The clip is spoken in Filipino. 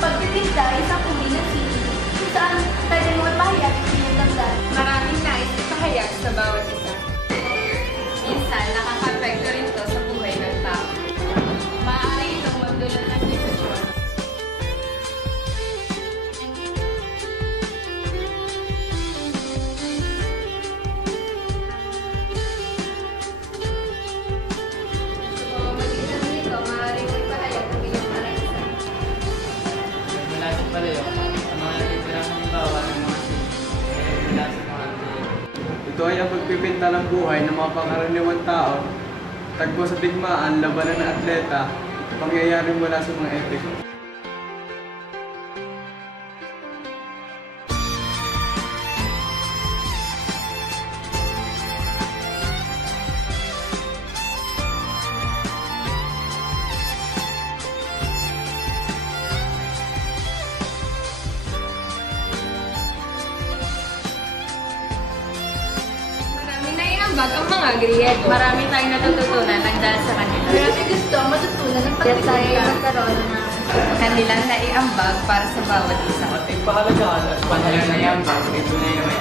Pagpipinta ay isang uri ng sili kung saan pwede mo ipahayag sa iyong damdamin. Maraming nais ipahayag sa bawat isa. Minsan, nakaka-apekto rin ito sa buhay ng tao. Maaari itong magdulot ng depresyon. Sa pamamagitan nito, maaari mo ipahayag ang iyong karanasan. Malapit pala yun. Ang mga natitirang halimbawa ng mga sili ay mula sa mga atleta. Ito ay ang pagpipinta ng buhay ng mga pangkaraniwang tao, tagpo sa digmaan, labanan ng atleta, pangyayari mula sa mga epic. Ang mga Griego. Marami tayong natututunan ng dahil sa kanila. Marami gusto ang matutunan ng pagpipinta. Magkaroon ng kanilang naiambag para sa bawat isa. At ipahalagaan at panalang na iambag, ito na yung may